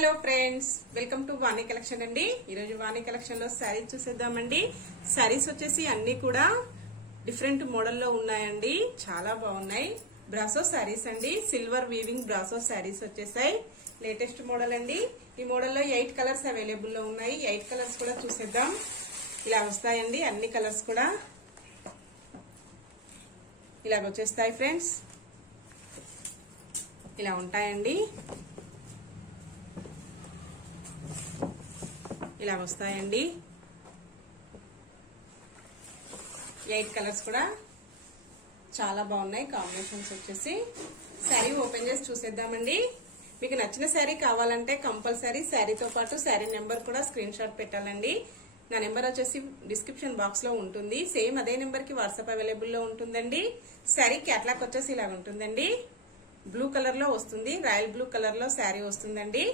Hello friends, welcome to Vani collection అండి. ఈరోజు వాణి collection లో శారీస్ చూసేద్దామండి. శారీస్ వచ్చేసి అన్ని కూడా డిఫరెంట్ మోడల్లో ఉన్నాయండి, చాలా బాగున్నాయి. బ్రాసో శారీస్ అండి, సిల్వర్ వీవింగ్ బ్రాసో శారీస్ వచ్చేసాయి. లేటెస్ట్ మోడల్ అండి. ఈ మోడల్లో 8 కలర్స్ అవైలబుల్ లో ఉన్నాయి. 8 కలర్స్ కూడా చూసేద్దాం. ఇలా వస్తాయండి, అన్ని కలర్స్ కూడా ఇలాగ వచ్చేస్తాయి ఫ్రెండ్స్. ఇలా ఉంటాయండి, ఇలా వస్తాయండి. 8 కలర్స్ కూడా చాలా బాగున్నాయి. కాంబినేషన్స్ వచ్చేసి శారీ ఓపెన్ చేసి చూసేద్దామండి. మీకు నచ్చిన శారీ కావాలంటే కంపల్సరీ శారీతో పాటు శారీ నెంబర్ కూడా స్క్రీన్ షాట్ పెట్టాలండి. నా నెంబర్ వచ్చేసి డిస్క్రిప్షన్ బాక్స్ లో ఉంటుంది. సేమ్ అదే నెంబర్ కి వాట్సాప్ అవైలబుల్ లో ఉంటుందండి. శారీ క్యాట్లాగ్ వచ్చేసి ఇలా ఉంటుందండి. బ్లూ కలర్ లో వస్తుంది, రాయల్ బ్లూ కలర్ లో శారీ వస్తుందండి.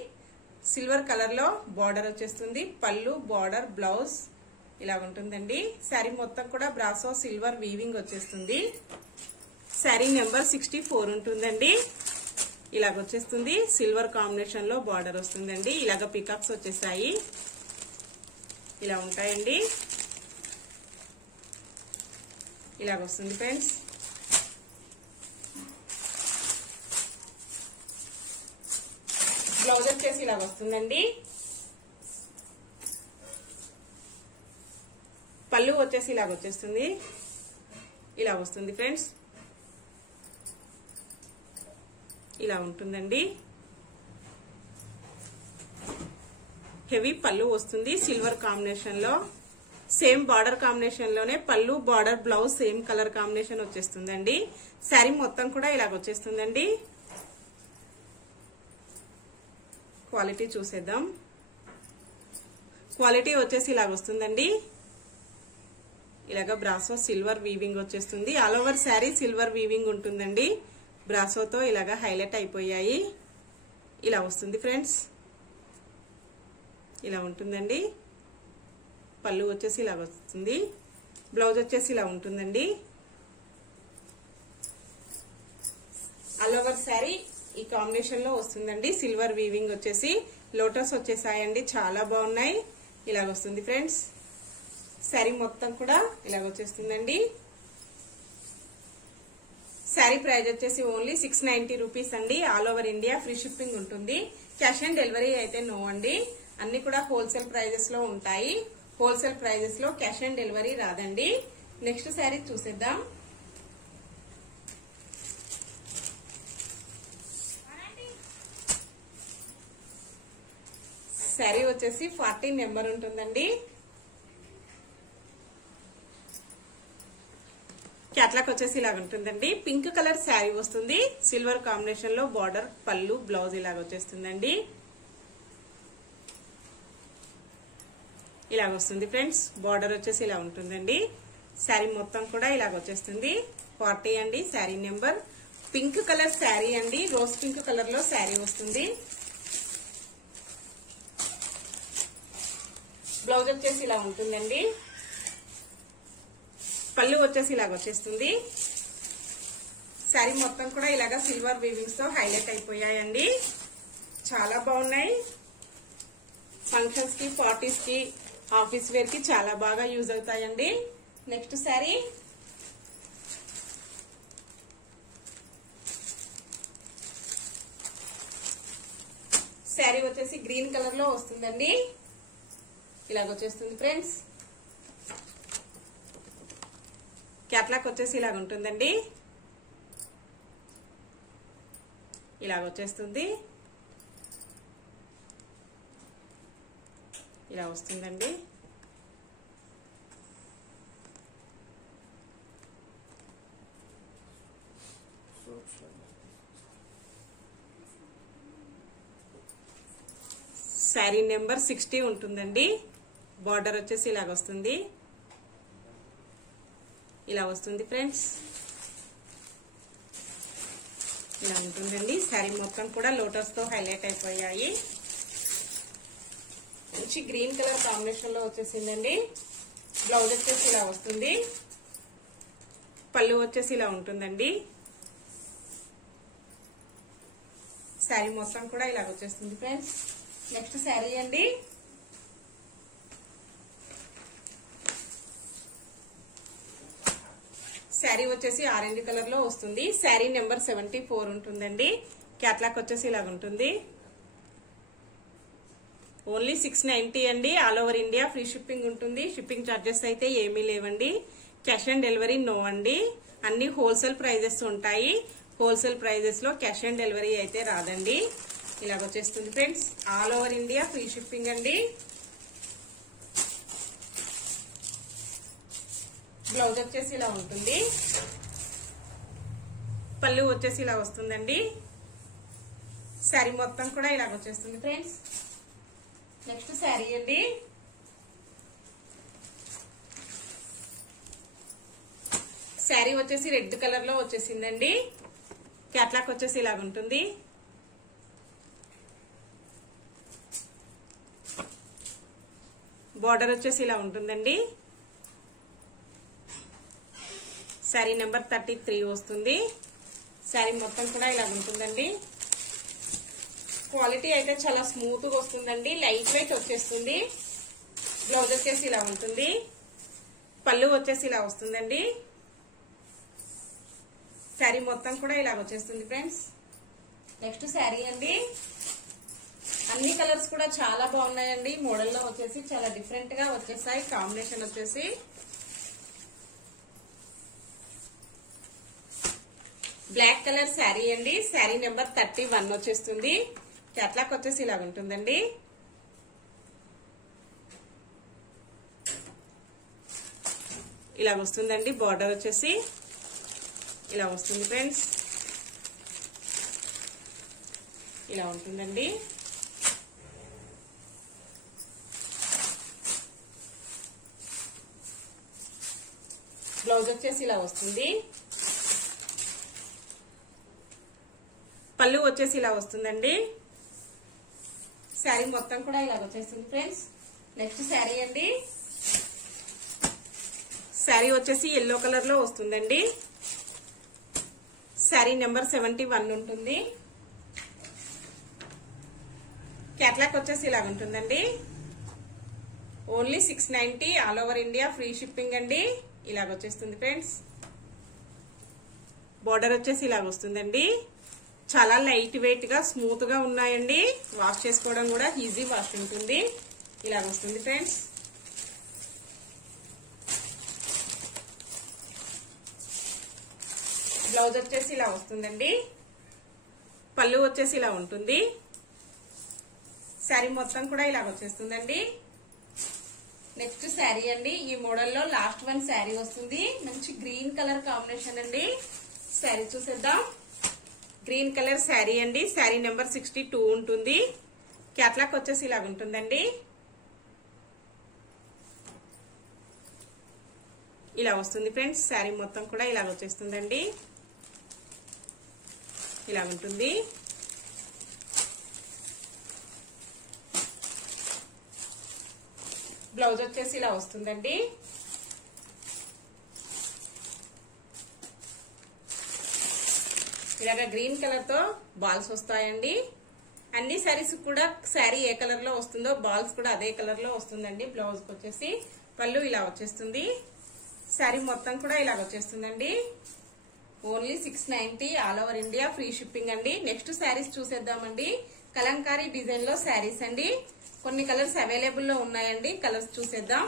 సిల్వర్ కలర్ లో బార్డర్ వచ్చేస్తుంది. పళ్ళు, బార్డర్, బ్లౌజ్ ఇలా ఉంటుందండి. శారీ మొత్తం కూడా బ్రాసో సిల్వర్ వీవింగ్ వచ్చేస్తుంది. శారీ నెంబర్ 64 ఉంటుందండి. ఇలాగ వచ్చేస్తుంది. సిల్వర్ కాంబినేషన్ లో బార్డర్ వస్తుందండి. ఇలాగ పికాక్స్ వచ్చేసాయి, ఇలా ఉంటాయండి. ఇలాగ వస్తుంది ఫ్రెండ్స్. బ్లౌజ్ వచ్చేసి ఇలా వస్తుందండి. పళ్ళు వచ్చేసి ఇలాగ వచ్చేస్తుంది, ఇలా వస్తుంది ఫ్రెండ్స్. ఇలా ఉంటుందండి. హెవీ పళ్ళు వస్తుంది సిల్వర్ కాంబినేషన్ లో. సేమ్ బార్డర్ కాంబినేషన్ లోనే పళ్ళు, border, blouse same colour combination వచ్చేస్తుందండి. శారీ మొత్తం కూడా ఇలాగ వచ్చేస్తుందండి. క్వాలిటీ చూసేద్దాం. క్వాలిటీ వచ్చేసి ఇలాగ వస్తుందండి. ఇలాగ బ్రాసో సిల్వర్ వీవింగ్ వచ్చేస్తుంది. All over sari silver weaving ఉంటుందండి. బ్రాసోతో ఇలాగ హైలైట్ అయిపోయాయి. ఇలా వస్తుంది ఫ్రెండ్స్. ఇలా ఉంటుందండి. పళ్ళు వచ్చేసి ఇలాగ వస్తుంది. బ్లౌజ్ వచ్చేసి ఇలా ఉంటుందండి. ఆల్ ఓవర్ శారీ ఈ కాంబినేషన్ లో వస్తుందండి. సిల్వర్ వీవింగ్ వచ్చేసి లోటస్ వచ్చేసాయండి, చాలా బాగున్నాయి. ఇలాగ వస్తుంది ఫ్రెండ్స్. శారీ మొత్తం కూడా ఇలాగ వచ్చేస్తుందండి. శారీ ప్రైస్ వచ్చేసి ఓన్లీ 690 రూపీస్ అండి. All over India free shipping ఉంటుంది. క్యాష్ ఆన్ డెలివరీ అయితే నో అండి. అన్ని కూడా హోల్సేల్ ప్రైజెస్ లో ఉంటాయి. హోల్సేల్ ప్రైజెస్ లో క్యాష్ ఆన్ డెలివరీ రాదండి. నెక్స్ట్ శారీ చూసేద్దాం. శారీ వచ్చేసి 14 నెంబర్ ఉంటుందండి. క్యాట్లాగ్ వచ్చేసి ఇలాగ ఉంటుందండి. పింక్ కలర్ శారీ వస్తుంది. సిల్వర్ కాంబినేషన్ లో బార్డర్, పళ్ళు, బ్లౌజ్ ఇలాగ వచ్చేస్తుందండి. ఇలాగ వస్తుంది ఫ్రెండ్స్. బార్డర్ వచ్చేసి ఇలా ఉంటుందండి. శారీ మొత్తం కూడా ఇలాగ వచ్చేస్తుంది. 40 అండి sari number. Pink colour sari అండి. రోజ్ పింక్ కలర్ లో శారీ వస్తుంది. బ్లౌజ్ వచ్చేసి ఇలా ఉంటుందండి. పళ్ళు వచ్చేసి ఇలాగ వచ్చేస్తుంది. శారీ మొత్తం కూడా ఇలాగ సిల్వర్ వీవింగ్స్ తో హైలైట్ అయిపోయాయండి, చాలా బాగున్నాయి. ఫంక్షన్స్ కి, పార్టీస్ కి, ఆఫీస్ వేర్ కి చాలా బాగా యూజ్ అవుతాయండి. నెక్స్ట్ శారీ శారీ వచ్చేసి గ్రీన్ కలర్ లో వస్తుందండి. ఇలాగ వచ్చేస్తుంది ఫ్రెండ్స్. క్యాట్లాగ్ వచ్చేసి ఇలాగ ఉంటుందండి. ఇలాగ వచ్చేస్తుంది. ఇలా వస్తుందండి. శారీ నెంబర్ 60 ఉంటుందండి. బార్డర్ వచ్చేసి ఇలాగ వస్తుంది. ఇలా వస్తుంది ఫ్రెండ్స్. ఇలా ఉంటుందండి. శారీ మొత్తం కూడా లోటస్ తో హైలైట్ అయిపోయాయి. మంచి గ్రీన్ కలర్ కాంబినేషన్ లో వచ్చేసిందండి. బ్లౌజ్ వచ్చేసి ఇలా వస్తుంది. పళ్ళు వచ్చేసి ఇలా ఉంటుందండి. శారీ మొత్తం కూడా ఇలా వచ్చేస్తుంది ఫ్రెండ్స్. నెక్స్ట్ శారీ అండి. శారీ వచ్చేసి ఆరెంజ్ కలర్ లో వస్తుంది. శారీ నెంబర్ 74 ఉంటుందండి. క్యాట్లాగ్ వచ్చేసి ఇలాగ ఉంటుంది. ఓన్లీ 690 అండి. All over India free shipping ఉంటుంది. షిప్పింగ్ చార్జెస్ అయితే ఏమీ లేవండి. క్యాష్ ఆన్ డెలివరీ నో అండి. అన్ని హోల్సేల్ ప్రైజెస్ ఉంటాయి. హోల్సేల్ ప్రైజెస్ లో క్యాష్ ఆన్ డెలివరీ అయితే రాదండి. ఇలాగ వచ్చేస్తుంది friends. All over India free shipping అండి. బ్లౌజ్ వచ్చేసి ఇలా ఉంటుంది. పళ్ళు వచ్చేసి ఇలా వస్తుందండి. శారీ మొత్తం కూడా ఇలాగ వచ్చేస్తుంది ఫ్రెండ్స్. నెక్స్ట్ శారీ అండి. శారీ వచ్చేసి రెడ్ కలర్ లో వచ్చేసిందండి. క్యాట్లాగ్ వచ్చేసి ఇలాగ ఉంటుంది. బార్డర్ వచ్చేసి ఇలా ఉంటుందండి. శారీ నెంబర్ 33 వస్తుంది. శారీ మొత్తం కూడా ఇలా ఉంటుందండి. క్వాలిటీ అయితే చాలా స్మూత్ గా వస్తుందండి. లైట్ వెయిట్ వచ్చేస్తుంది. బ్లౌజ్ వచ్చేసి ఇలా ఉంటుంది. పళ్ళు వచ్చేసి ఇలా వస్తుందండి. శారీ మొత్తం కూడా ఇలా వచ్చేస్తుంది ఫ్రెండ్స్. నెక్స్ట్ శారీ అండి. అన్ని కలర్స్ కూడా చాలా బాగున్నాయండి. మోడల్లో వచ్చేసి చాలా డిఫరెంట్ గా వచ్చేసాయి. కాంబినేషన్ వచ్చేసి బ్లాక్ కలర్ శారీ అండి. శారీ నెంబర్ 31 వచ్చేస్తుంది. క్యాట్లాగ్ వచ్చేసి ఇలా ఉంటుందండి. ఇలా వస్తుందండి. బార్డర్ వచ్చేసి ఇలా వస్తుంది ఫ్రెండ్స్. ఇలా ఉంటుందండి. బ్లౌజ్ వచ్చేసి ఇలా వస్తుంది. పళ్ళు వచ్చేసి ఇలా వస్తుందండి. శారీ మొత్తం కూడా ఇలా వచ్చేస్తుంది ఫ్రెండ్స్. నెక్స్ట్ శారీ అండి. శారీ వచ్చేసి ఎల్లో కలర్ లో వస్తుందండి. శారీ నెంబర్ 71 ఉంటుంది. క్యాట్లాగ్ వచ్చేసి ఇలా ఉంటుందండి. Only 690 all over India free shipping అండి. ఇలాగ వచ్చేస్తుంది ఫ్రెండ్స్. బార్డర్ వచ్చేసి ఇలాగ వస్తుందండి. చాలా లైట్ వెయిట్ గా స్మూత్ గా ఉన్నాయండి. వాష్ చేసుకోవడం కూడా ఈజీ వాష్ ఉంటుంది. ఇలా వస్తుంది ఫ్రెండ్స్. బ్లౌజ్ వచ్చేసి ఇలా వస్తుందండి. పళ్ళు వచ్చేసి ఇలా ఉంటుంది. శారీ మొత్తం కూడా ఇలా వచ్చేస్తుందండి. నెక్స్ట్ శారీ అండి. ఈ మోడల్లో లాస్ట్ వన్ శారీ వస్తుంది. మంచి గ్రీన్ కలర్ కాంబినేషన్ అండి. శారీ చూసేద్దాం. గ్రీన్ కలర్ శారీ అండి. శారీ నెంబర్ 62 ఉంటుంది. క్యాట్లాగ్ వచ్చేసి ఇలా ఉంటుందండి. ఇలా వస్తుంది ఫ్రెండ్స్. శారీ మొత్తం కూడా ఇలా వచ్చేస్తుందండి. ఇలా ఉంటుంది. బ్లౌజ్ వచ్చేసి ఇలా వస్తుందండి. ఇలాగా గ్రీన్ కలర్ తో బాల్స్ వస్తాయండి. అన్ని శారీస్ కూడా శారీ ఏ కలర్ లో వస్తుందో బాల్స్ కూడా అదే కలర్ లో వస్తుందండి. బ్లౌజ్ వచ్చేసి పళ్ళు ఇలా వచ్చేస్తుంది. శారీ మొత్తం కూడా ఇలా వచ్చేస్తుందండి. Only 690 all over India free shipping అండి. నెక్స్ట్ శారీస్ చూసేద్దామండి. కలంకారీ డిజైన్ లో శారీస్ అండి. కొన్ని కలర్స్ అవైలబుల్ లో ఉన్నాయండి. కలర్స్ చూసేద్దాం.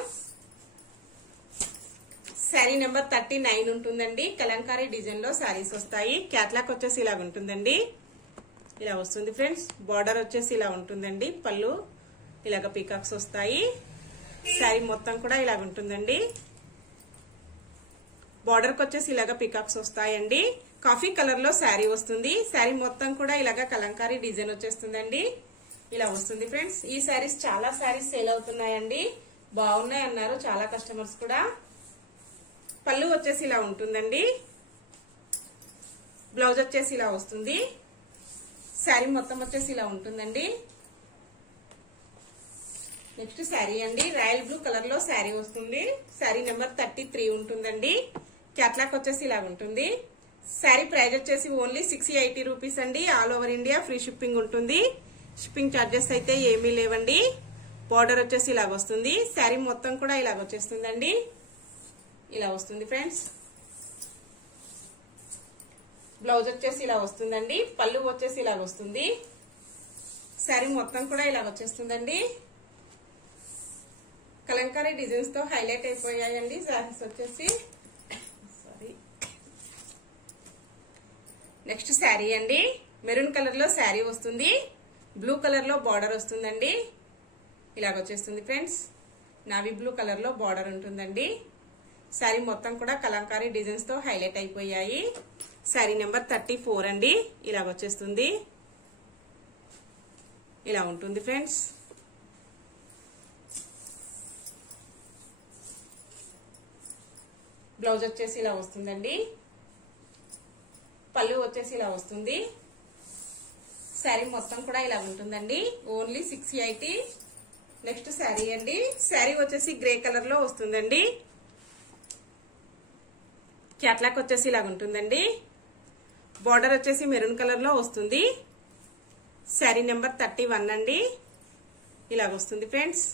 శారీ నెంబర్ 39 ఉంటుందండి. కలంకారీ డిజైన్ లో శారీస్ వస్తాయి. క్యాట్లాగ్ వచ్చేసి ఇలా ఉంటుందండి. ఇలా వస్తుంది ఫ్రెండ్స్. బార్డర్ వచ్చేసి ఇలా ఉంటుందండి. పళ్ళు ఇలాగ పీకాక్స్ వస్తాయి. శారీ మొత్తం కూడా ఇలా ఉంటుందండి. బార్డర్ కి వచ్చేసి ఇలాగ పీకాక్స్ వస్తాయండి. కాఫీ కలర్ లో శారీ వస్తుంది. శారీ మొత్తం కూడా ఇలాగ కలంకారీ డిజైన్ వచ్చేస్తుందండి. ఇలా వస్తుంది ఫ్రెండ్స్. ఈ శారీస్ చాలా శారీస్ సేల్ అవుతున్నాయండి. బాగున్నాయి అన్నారు చాలా కస్టమర్స్ కూడా. పళ్ళు వచ్చేసి ఇలా ఉంటుందండి. బ్లౌజ్ వచ్చేసి ఇలా వస్తుంది. శారీ మొత్తం వచ్చేసి ఇలా ఉంటుందండి. నెక్స్ట్ శారీ అండి. రాయల్ బ్లూ కలర్ లో శారీ వస్తుంది. శారీ నెంబర్ 33 ఉంటుందండి. క్యాట్లాగ్ వచ్చేసి ఇలా ఉంటుంది. శారీ ప్రైస్ వచ్చేసి ఓన్లీ 680 రూపీస్ అండి. All over India free shipping ఉంటుంది. షిప్పింగ్ ఛార్జెస్ అయితే ఏమీ లేవండి. బార్డర్ వచ్చేసి ఇలాగ వస్తుంది. శారీ మొత్తం కూడా ఇలాగ వచ్చేస్తుందండి. ఇలా వస్తుంది ఫ్రెండ్స్. బ్లౌజ్ వచ్చేసి ఇలా వస్తుందండి. పళ్ళు వచ్చేసి ఇలాగ వస్తుంది. శారీ మొత్తం కూడా ఇలాగ వచ్చేస్తుందండి. కలంకారీ డిజైన్స్ తో హైలైట్ అయిపోయాయండి శారీస్ వచ్చేసి. నెక్స్ట్ శారీ అండి. మెరూన్ కలర్ లో శారీ వస్తుంది. బ్లూ కలర్ లో బార్డర్ వస్తుందండి. ఇలాగ వచ్చేస్తుంది ఫ్రెండ్స్. నావీ బ్లూ కలర్ లో బార్డర్ ఉంటుందండి. శారీ మొత్తం కూడా కలంకారీ డిజైన్స్ తో హైలైట్ అయిపోయాయి. శారీ నెంబర్ 34 అండి. ఇలాగ వచ్చేస్తుంది. ఇలా ఉంటుంది ఫ్రెండ్స్. బ్లౌజ్ వచ్చేసి ఇలా వస్తుందండి. పళ్ళు వచ్చేసి ఇలా వస్తుంది. శారీ మొత్తం కూడా ఇలా ఉంటుందండి. ఓన్లీ 680. నెక్స్ట్ శారీ అండి. శారీ వచ్చేసి గ్రే కలర్ లో వస్తుందండి. క్యాట్లాక్ వచ్చేసి ఇలా ఉంటుందండి. బార్డర్ వచ్చేసి మెరూన్ కలర్ లో వస్తుంది. శారీ నెంబర్ 31 అండి. ఇలాగ వస్తుంది friends.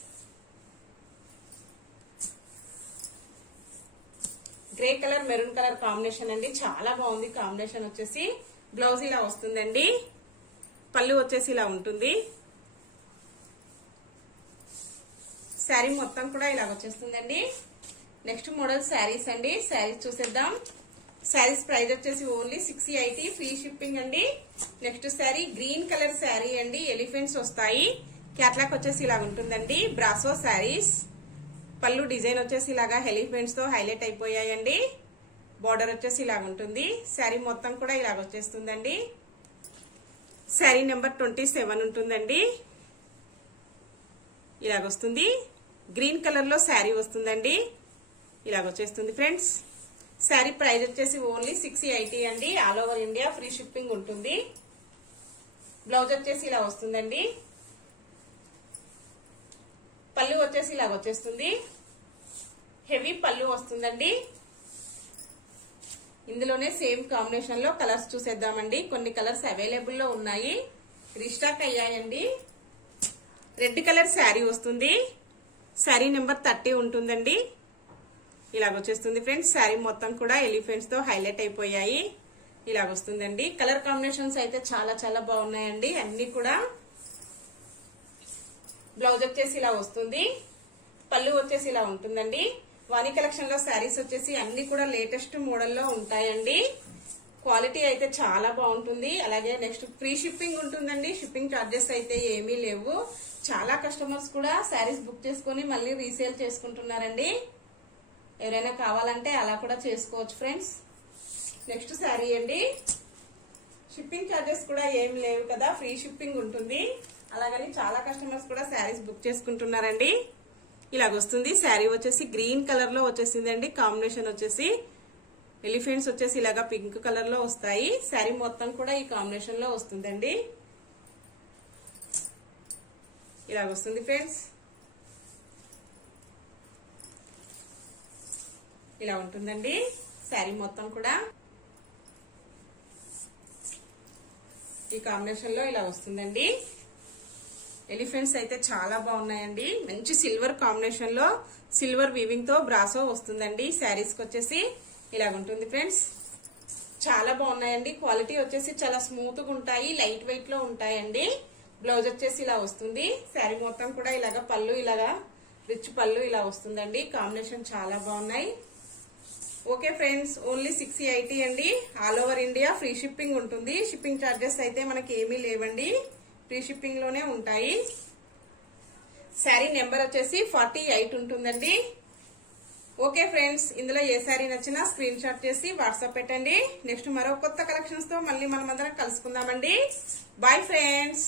Grey colour maroon colour combination అండి. చాలా బాగుంది కాంబినేషన్ వచ్చేసి. బ్లౌజ్ ఇలా వస్తుందండి. పళ్ళు వచ్చేసి ఇలా ఉంటుంది. శారీ మొత్తం కూడా ఇలా వచ్చేస్తుందండి. నెక్స్ట్ మోడల్ శారీస్ అండి. శారీస్ చూసేద్దాం. శారీస్ ప్రైస్ వచ్చేసి ఓన్లీ 680 ఫ్రీ షిప్పింగ్ అండి. Next sari green colour sari అండి. ఎలిఫెంట్స్ వస్తాయి. క్యాట్లాక్ వచ్చేసి ఇలా ఉంటుందండి. బ్రాసో శారీస్. పళ్ళు డిజైన్ వచ్చేసి ఇలాగా ఎలిఫెంట్స్ తో హైలైట్ అయిపోయాయండి. బార్డర్ వచ్చేసి ఇలాగ ఉంటుంది. శారీ మొత్తం కూడా ఇలాగ వచ్చేస్తుందండి. శారీ నెంబర్ 27 ఉంటుందండి. ఇలాగ వస్తుంది. గ్రీన్ కలర్ లో శారీ వస్తుందండి. ఇలాగ వచ్చేస్తుంది ఫ్రెండ్స్. శారీ ప్రైస్ వచ్చేసి ఓన్లీ 680 అండి. All over India free shipping ఉంటుంది. బ్లౌజ్ వచ్చేసి ఇలా వస్తుందండి. పళ్ళు వచ్చేసి ఇలాగ వచ్చేస్తుంది. హెవీ పళ్ళు వస్తుందండి. ఇందులోనే సేమ్ కాంబినేషన్ లో కలర్స్ చూసేద్దామండి. కొన్ని కలర్స్ అవైలబుల్ లో ఉన్నాయి. రీస్టాక్ అయ్యాయండి. రెడ్ కలర్ శారీ వస్తుంది. శారీ నెంబర్ 30 ఉంటుందండి. ఇలాగ వచ్చేస్తుంది ఫ్రెండ్స్. శారీ మొత్తం కూడా ఎలిఫెంట్స్ తో హైలైట్ అయిపోయాయి. ఇలాగ వస్తుందండి. కలర్ కాంబినేషన్స్ అయితే చాలా చాలా బాగున్నాయండి అన్ని కూడా. బ్లౌజ్ వచ్చేసి ఇలా వస్తుంది. పళ్ళు వచ్చేసి ఇలా ఉంటుందండి. వాణి కలెక్షన్ లో శారీస్ వచ్చేసి అన్ని కూడా లేటెస్ట్ మోడల్లో ఉంటాయండి. క్వాలిటీ అయితే చాలా బాగుంటుంది. అలాగే నెక్స్ట్ ఫ్రీ షిప్పింగ్ ఉంటుందండి. షిప్పింగ్ ఛార్జెస్ అయితే ఏమీ లేవు. చాలా కస్టమర్స్ కూడా శారీస్ బుక్ చేసుకుని మళ్ళీ రీసేల్ చేసుకుంటున్నారండి. ఎవరైనా కావాలంటే అలా కూడా చేసుకోవచ్చు ఫ్రెండ్స్. నెక్స్ట్ శారీ అండి. షిప్పింగ్ ఛార్జెస్ కూడా ఏం లేవు కదా, ఫ్రీ షిప్పింగ్ ఉంటుంది. అలాగని చాలా కస్టమర్స్ కూడా శారీస్ బుక్ చేసుకుంటున్నారండి. ఇలాగ వస్తుంది. శారీ వచ్చేసి గ్రీన్ కలర్ లో వచ్చేసిందండి. కాంబినేషన్ వచ్చేసి ఎలిఫెంట్స్ వచ్చేసి ఇలాగా పింక్ కలర్ లో వస్తాయి. శారీ మొత్తం కూడా ఈ కాంబినేషన్ లో వస్తుందండి. ఇలాగ వస్తుంది ఫ్రెండ్స్. ఇలా ఉంటుందండి శారీ మొత్తం కూడా. ఈ కాంబినేషన్ లో ఇలా వస్తుందండి. ఎలిఫెంట్స్ అయితే చాలా బాగున్నాయండి. మంచి సిల్వర్ కాంబినేషన్ లో సిల్వర్ వీవింగ్ తో బ్రాసో వస్తుందండి. శారీస్ కి వచ్చేసి ఇలాగ ఉంటుంది ఫ్రెండ్స్. చాలా బాగున్నాయండి. క్వాలిటీ వచ్చేసి చాలా స్మూత్ గా ఉంటాయి. లైట్ వెయిట్ లో ఉంటాయండి. బ్లౌజ్ వచ్చేసి ఇలా వస్తుంది. శారీ మొత్తం కూడా ఇలాగా పళ్ళు ఇలాగా రిచ్ పళ్ళు ఇలా వస్తుందండి. కాంబినేషన్ చాలా బాగున్నాయి. ఓకే ఫ్రెండ్స్, ఓన్లీ 680 అండి. All over India free shipping ఉంటుంది. షిప్పింగ్ ఛార్జెస్ అయితే మనకి ఏమీ లేవండి. ఫ్రీ షిప్పింగ్ లోనే ఉంటాయి. శారీ నెంబర్ వచ్చేసి 48 ఉంటుందండి. ఓకే ఫ్రెండ్స్, ఇందులో ఏ శారీ నచ్చినా స్క్రీన్ షాట్ చేసి వాట్సాప్ పెట్టండి. నెక్స్ట్ మరో కొత్త కలెక్షన్స్ తో మళ్ళీ మనమందరం కలుసుకుందామండి. Bye friends.